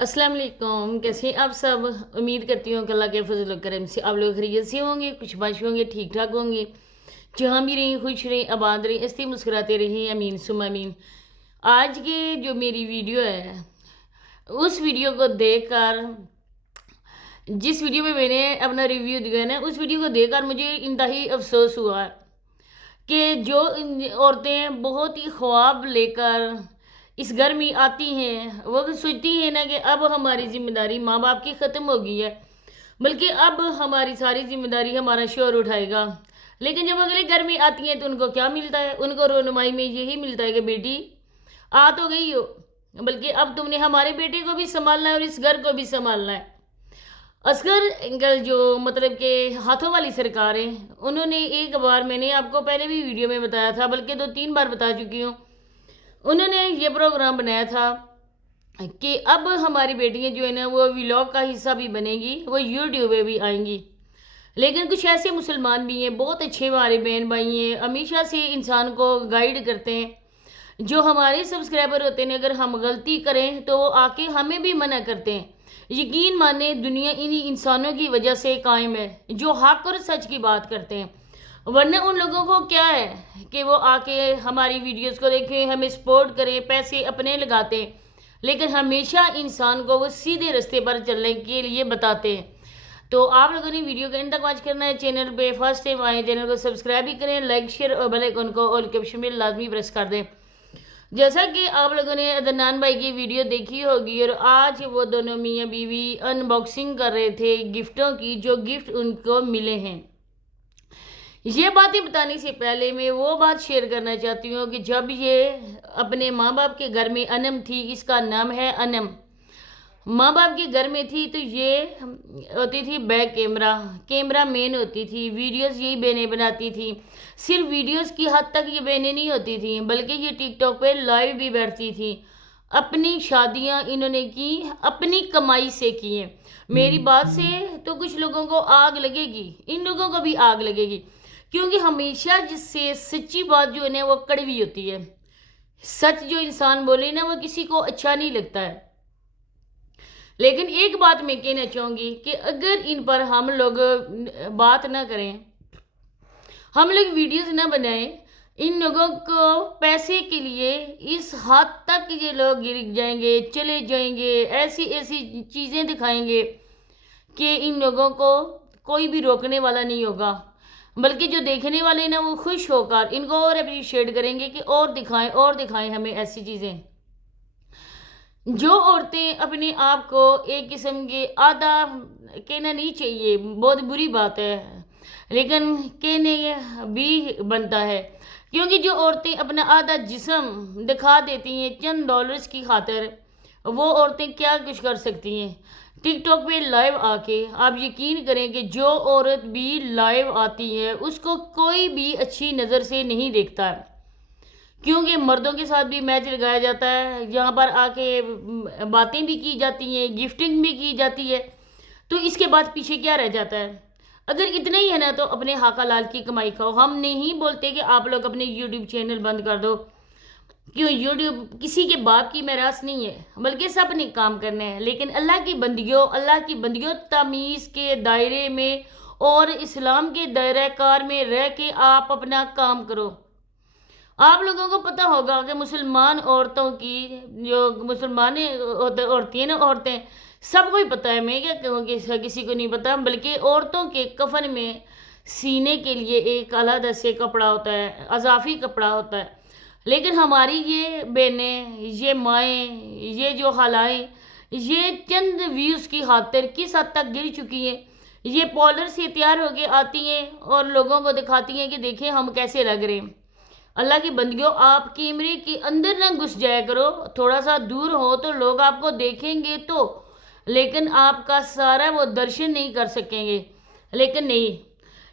अस्सलाम वालेकुम। कैसे हैं आप सब? उम्मीद करती हूँ कि अल्लाह के फजल और करम से आप लोग खैरियत से होंगे, खुशबाश होंगे, ठीक ठाक होंगे। जहाँ भी रहें खुश रहें, आबाद रहें, हंसते मुस्कुराते रहें, अमीन सुम अमीन। आज की जो मेरी वीडियो है, उस वीडियो को देखकर, जिस वीडियो में मैंने अपना रिव्यू दिया है ना, उस वीडियो को देखकर मुझे इंतहाई अफसोस हुआ कि जो औरतें बहुत ही ख्वाब लेकर इस घर में आती हैं, वो तो सोचती हैं ना कि अब हमारी जिम्मेदारी माँ बाप की ख़त्म हो गई है, बल्कि अब हमारी सारी जिम्मेदारी हमारा शोहर उठाएगा। लेकिन जब अगले घर में आती हैं तो उनको क्या मिलता है? उनको रोनमाई में यही मिलता है कि बेटी आ तो गई हो, बल्कि अब तुमने हमारे बेटे को भी संभालना है और इस घर को भी संभालना है। असगर एंगल जो मतलब के हाथों वाली सरकार है, उन्होंने एक बार, मैंने आपको पहले भी वीडियो में बताया था, बल्कि 2-3 बार बता चुकी हूँ, उन्होंने ये प्रोग्राम बनाया था कि अब हमारी बेटियां जो है ना वो व्लॉग का हिस्सा भी बनेगी, वो यूट्यूब पे भी आएंगी। लेकिन कुछ ऐसे मुसलमान भी हैं, बहुत अच्छे हमारे बहन भाई हैं, हमेशा से इंसान को गाइड करते हैं। जो हमारे सब्सक्राइबर होते हैं, अगर हम गलती करें तो वो आके हमें भी मना करते हैं। यकीन माने दुनिया इन्हीं इंसानों की वजह से कायम है जो हक और सच की बात करते हैं। वरना उन लोगों को क्या है कि वो आके हमारी वीडियोस को देखें, हमें सपोर्ट करें, पैसे अपने लगाते हैं, लेकिन हमेशा इंसान को वो सीधे रास्ते पर चलने के लिए बताते हैं। तो आप लोगों ने वीडियो के एंड तक वॉच करना है। चैनल पे फर्स्ट टाइम आए, चैनल को सब्सक्राइब भी करें, लाइक शेयर और बेल आइकन को ऑल के ऑप्शन में लाजमी प्रेस कर दें। जैसा कि आप लोगों ने अदनान भाई की वीडियो देखी होगी, और आज वो दोनों मियाँ बीवी अनबॉक्सिंग कर रहे थे गिफ्टों की, जो गिफ्ट उनको मिले हैं। ये बातें बताने से पहले मैं वो बात शेयर करना चाहती हूँ कि जब ये अपने माँ बाप के घर में अनम थी, इसका नाम है अनम, माँ बाप के घर में थी, तो ये होती थी बैक कैमरा मैन होती थी, वीडियोस यही बहनें बनाती थी। सिर्फ वीडियोस की हद तक ये बहनें नहीं होती थी, बल्कि ये टिकटॉक पे लाइव भी बैठती थी। अपनी शादियाँ इन्होंने की अपनी कमाई से की हैं। मेरी बात से तो कुछ लोगों को आग लगेगी, इन लोगों को भी आग लगेगी, क्योंकि हमेशा जिससे सच्ची बात जो है ना वो कड़वी होती है। सच जो इंसान बोले ना वो किसी को अच्छा नहीं लगता है। लेकिन एक बात मैं कहना चाहूँगी कि अगर इन पर हम लोग बात ना करें, हम लोग वीडियोस ना बनाएं, इन लोगों को पैसे के लिए इस हद तक ये लोग गिर जाएंगे, चले जाएंगे, ऐसी ऐसी चीज़ें दिखाएंगे कि इन लोगों को कोई भी रोकने वाला नहीं होगा, बल्कि जो देखने वाले ना वो खुश होकर इनको और अप्रिशिएट करेंगे कि और दिखाएं हमें ऐसी चीज़ें। जो औरतें अपने आप को एक किस्म के आधा कहना नहीं चाहिए, बहुत बुरी बात है, लेकिन कहने भी बनता है, क्योंकि जो औरतें अपना आधा जिस्म दिखा देती हैं चंद डॉलर्स की खातिर, वो औरतें क्या कुछ कर सकती हैं। टिकटॉक पे लाइव आके आप यकीन करें कि जो औरत भी लाइव आती है उसको कोई भी अच्छी नज़र से नहीं देखता है, क्योंकि मर्दों के साथ भी मैच लगाया जाता है, यहाँ पर आके बातें भी की जाती हैं, गिफ्टिंग भी की जाती है। तो इसके बाद पीछे क्या रह जाता है? अगर इतना ही है ना तो अपने हाका लाल की कमाई खाओ। हम नहीं बोलते कि आप लोग अपने यूट्यूब चैनल बंद कर दो, क्यों? यूट्यूब किसी के बाप की मैरास नहीं है, बल्कि सब ने काम करना है। लेकिन अल्लाह की बंदियों तमीज़ के दायरे में और इस्लाम के दायरा कार में रह के आप अपना काम करो। आप लोगों को पता होगा कि मुसलमान औरतों की, जो मुसलमान औरतें हैं ना, औरतें, सबको ही पता है, मैं क्या कहूँ कि किसी को नहीं पता, बल्कि औरतों के कफन में सीने के लिए एक अलग से कपड़ा होता है, अजाफी कपड़ा होता है। लेकिन हमारी ये बहनें, ये माएँ, ये जो खालाएँ, ये चंद व्यूज़ की खातिर किस हद तक गिर चुकी हैं। ये पॉलर से तैयार होके आती हैं और लोगों को दिखाती हैं कि देखें हम कैसे लग रहे हैं। अल्लाह की बंदियों, आप कैमरे के अंदर ना घुस जाया करो, थोड़ा सा दूर हो तो लोग आपको देखेंगे तो, लेकिन आपका सारा वो दर्शन नहीं कर सकेंगे। लेकिन नहीं,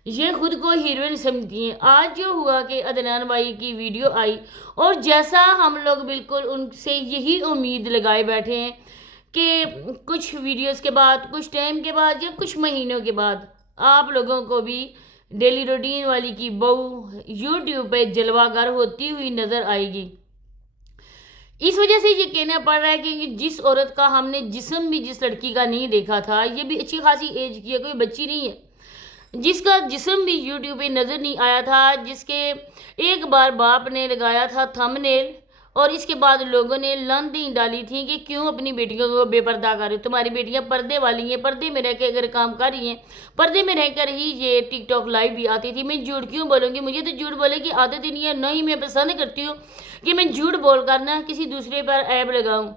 ये खुद को हीरोइन समझती हैं। आज जो हुआ कि अदनान भाई की वीडियो आई, और जैसा हम लोग बिल्कुल उनसे यही उम्मीद लगाए बैठे हैं कि कुछ वीडियोस के बाद, कुछ टाइम के बाद या कुछ महीनों के बाद आप लोगों को भी डेली रूटीन वाली की बहू यूट्यूब पे जलवागर होती हुई नज़र आएगी। اس وجہ سے یہ کہنا پڑ رہا ہے کہ جس عورت کا ہم نے جسم بھی جس لڑکی کا نہیں دیکھا تھا، یہ بھی اچھی خاصی ایج کی ہے، کوئی بچی نہیں ہے، جس کا جسم بھی یوٹیوب پہ نظر نہیں آیا تھا، جس کے ایک بار باپ نے لگایا تھا تھمبنیل، اور اس کے بعد لوگوں نے لانتیں ڈالی تھیں کہ کیوں اپنی بیٹیوں کو بے پردہ کر رہے ہو، تمہاری بیٹیاں پردے والی ہیں، پردے میں رہ کے اگر کام کر رہی ہیں، پردے میں رہ کر ہی یہ ٹک ٹاک لائیو بھی آتی تھی۔ میں جھوٹ کیوں بولوں گی، مجھے تو جھوٹ بولے کی عادت ہی نہیں ہے، نہ ہی میں پسند کرتی ہوں کہ میں جھوٹ بول کر نہ کسی دوسرے پر عیب لگاؤں۔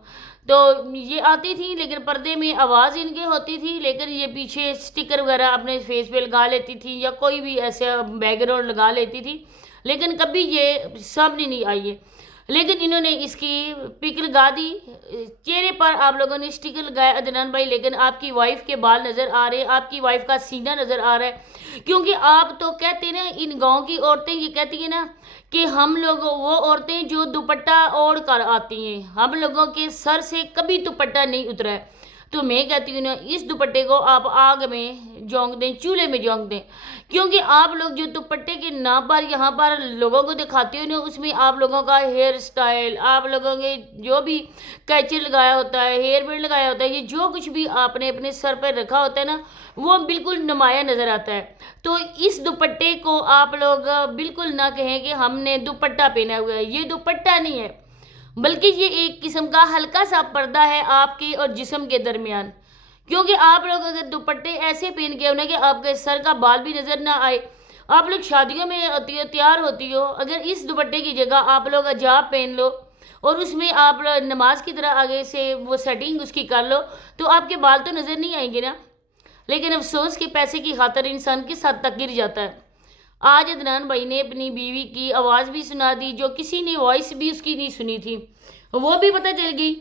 تو یہ آتی تھی لیکن پردے میں آواز ان کے ہوتی تھی، لیکن یہ پیچھے سٹیکر وغیرہ اپنے فیس پہ لگا لیتی تھی یا کوئی بھی ایسا بیک گراؤنڈ لگا لیتی تھی، لیکن کبھی یہ سامنے نہیں آئی ہے۔ لیکن انہوں نے اس کی پک لگا دی، چہرے پر آپ لوگوں نے سٹیکر لگایا عدنان بھائی، لیکن آپ کی وائف کے بال نظر آ رہے ہیں، آپ کی وائف کا سینہ نظر آ رہا ہے، کیونکہ آپ تو کہتے ہیں نا، ان گاؤں کی عورتیں یہ کہتی ہیں نا کہ ہم لوگ وہ عورتیں جو دوپٹہ اوڑھ کر آتی ہیں، ہم لوگوں کے سر سے کبھی دوپٹہ نہیں اترا ہے، تو میں کہتی ہوں نا، اس دوپٹے کو آپ آگ میں جھونک دیں، چولہے میں جھونک دیں، کیونکہ آپ لوگ جو دوپٹے کے نام پر یہاں پر لوگوں کو دکھاتے ہو نا، اس میں آپ لوگوں کا ہیئر سٹائل، آپ لوگوں کے جو بھی کیچر لگایا ہوتا ہے، ہیئر بینڈ لگایا ہوتا ہے، یہ جو کچھ بھی آپ نے اپنے سر پر رکھا ہوتا ہے نا، وہ بالکل نمایاں نظر آتا ہے۔ تو اس دوپٹے کو آپ لوگ بالکل نہ کہیں کہ ہم نے دوپٹہ پہنا ہوا ہے، یہ دوپٹہ نہیں ہے، بلکہ یہ ایک قسم کا ہلکا سا پردہ ہے آپ کے اور جسم کے درمیان، کیونکہ آپ لوگ اگر دوپٹے ایسے پہن کے ہونا کہ آپ کے سر کا بال بھی نظر نہ آئے، آپ لوگ شادیوں میں ہوتی ہو، تیار ہوتی ہو، اگر اس دوپٹے کی جگہ آپ لوگ حجاب پہن لو اور اس میں آپ نماز کی طرح آگے سے وہ سیٹنگ اس کی کر لو، تو آپ کے بال تو نظر نہیں آئیں گے نا، لیکن افسوس کے پیسے کی خاطر انسان کس حد تک گر جاتا ہے۔ آج عدنان بھائی نے اپنی بیوی کی آواز بھی سنا دی، جو کسی نے وائس بھی اس کی نہیں سنی تھی، وہ بھی پتہ چل گئی،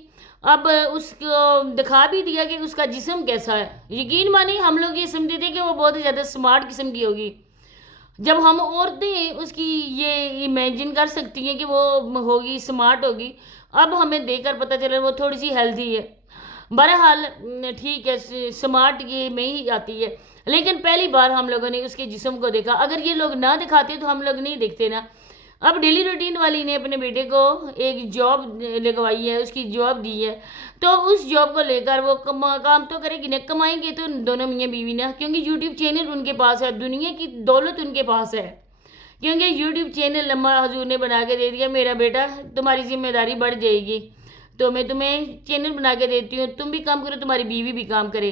اب اس کو دکھا بھی دیا کہ اس کا جسم کیسا ہے۔ یقین مانیں ہم لوگ یہ سمجھتے تھے کہ وہ بہت زیادہ سمارٹ قسم کی ہوگی، جب ہم عورتیں اس کی یہ امیجن کر سکتی ہیں کہ وہ ہوگی سمارٹ ہوگی، اب ہمیں دیکھ کر پتہ چلا وہ تھوڑی سی ہیلتھی ہے۔ بہرحال ٹھیک ہے، سمارٹ یہ میں ہی آتی ہے، لیکن پہلی بار ہم لوگوں نے اس کے جسم کو دیکھا، اگر یہ لوگ نہ دکھاتے تو ہم لوگ نہیں دیکھتے نا۔ اب ڈیلی روٹین والی نے اپنے بیٹے کو ایک جاب لگوائی ہے، اس کی جاب دی ہے، تو اس جاب کو لے کر وہ کام تو کرے گی نا، کمائیں گے تو دونوں میاں بیوی نا، کیونکہ یوٹیوب چینل ان کے پاس ہے، دنیا کی دولت ان کے پاس ہے، کیونکہ یوٹیوب چینل لمحہ حضور نے بنا کے دے دیا، میرا بیٹا تمہاری ذمہ داری بڑھ جائے گی، تو میں تمہیں چینل بنا کے دیتی ہوں، تم بھی کام کرو، تمہاری بیوی بھی کام کرے۔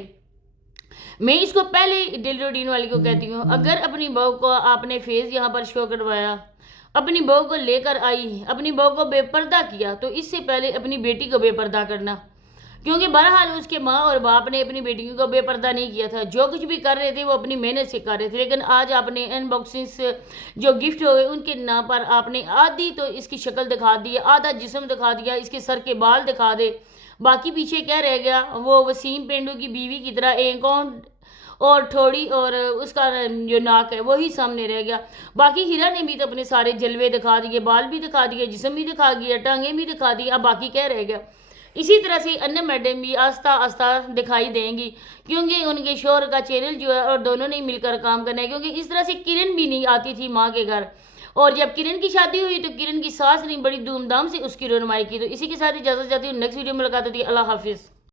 میں اس کو پہلے ڈیلی روٹین والی کو کہتی ہوں، اگر اپنی بہو کو آپ نے فیس یہاں پر شو کروایا، اپنی بہو کو لے کر آئی، اپنی بہو کو بے پردہ کیا، تو اس سے پہلے اپنی بیٹی کو بے پردہ کرنا، کیونکہ بہرحال اس کے ماں اور باپ نے اپنی بیٹیوں کو بے پردہ نہیں کیا تھا، جو کچھ بھی کر رہے تھے وہ اپنی محنت سے کر رہے تھے، لیکن آج آپ نے ان باکسنگز جو گفٹ ہوئے ان کے نام پر آپ نے آدھی تو اس کی شکل دکھا دی، آدھا جسم دکھا دیا، اس کے سر کے بال دکھا دے، باقی پیچھے کیا رہ گیا؟ وہ وسیم پینڈو کی بیوی کی طرح ایک اور تھوڑی اور اس کا جو ناک ہے وہی سامنے رہ گیا، باقی ہیرا نے بھی تو اپنے سارے جلوے دکھا دیے، بال بھی دکھا دیے، جسم بھی دکھا دیا، ٹانگیں بھی دکھا دی، اب باقی کیا رہ گیا؟ اسی طرح سے انم میڈم بھی آہستہ آہستہ دکھائی دیں گی، کیونکہ ان کے شوہر کا چینل جو ہے اور دونوں نے مل کر کام کرنا ہے، کیونکہ اس طرح سے کرن بھی نہیں آتی تھی ماں کے گھر، اور جب کرن کی شادی ہوئی تو کرن کی ساس نے بڑی دھوم دھام سے اس کی رونمائی کی۔ تو اسی کے ساتھ اجازت چاہتی ہوں، نیکسٹ ویڈیو میں ملاقات ہوتی ہے، اللہ حافظ۔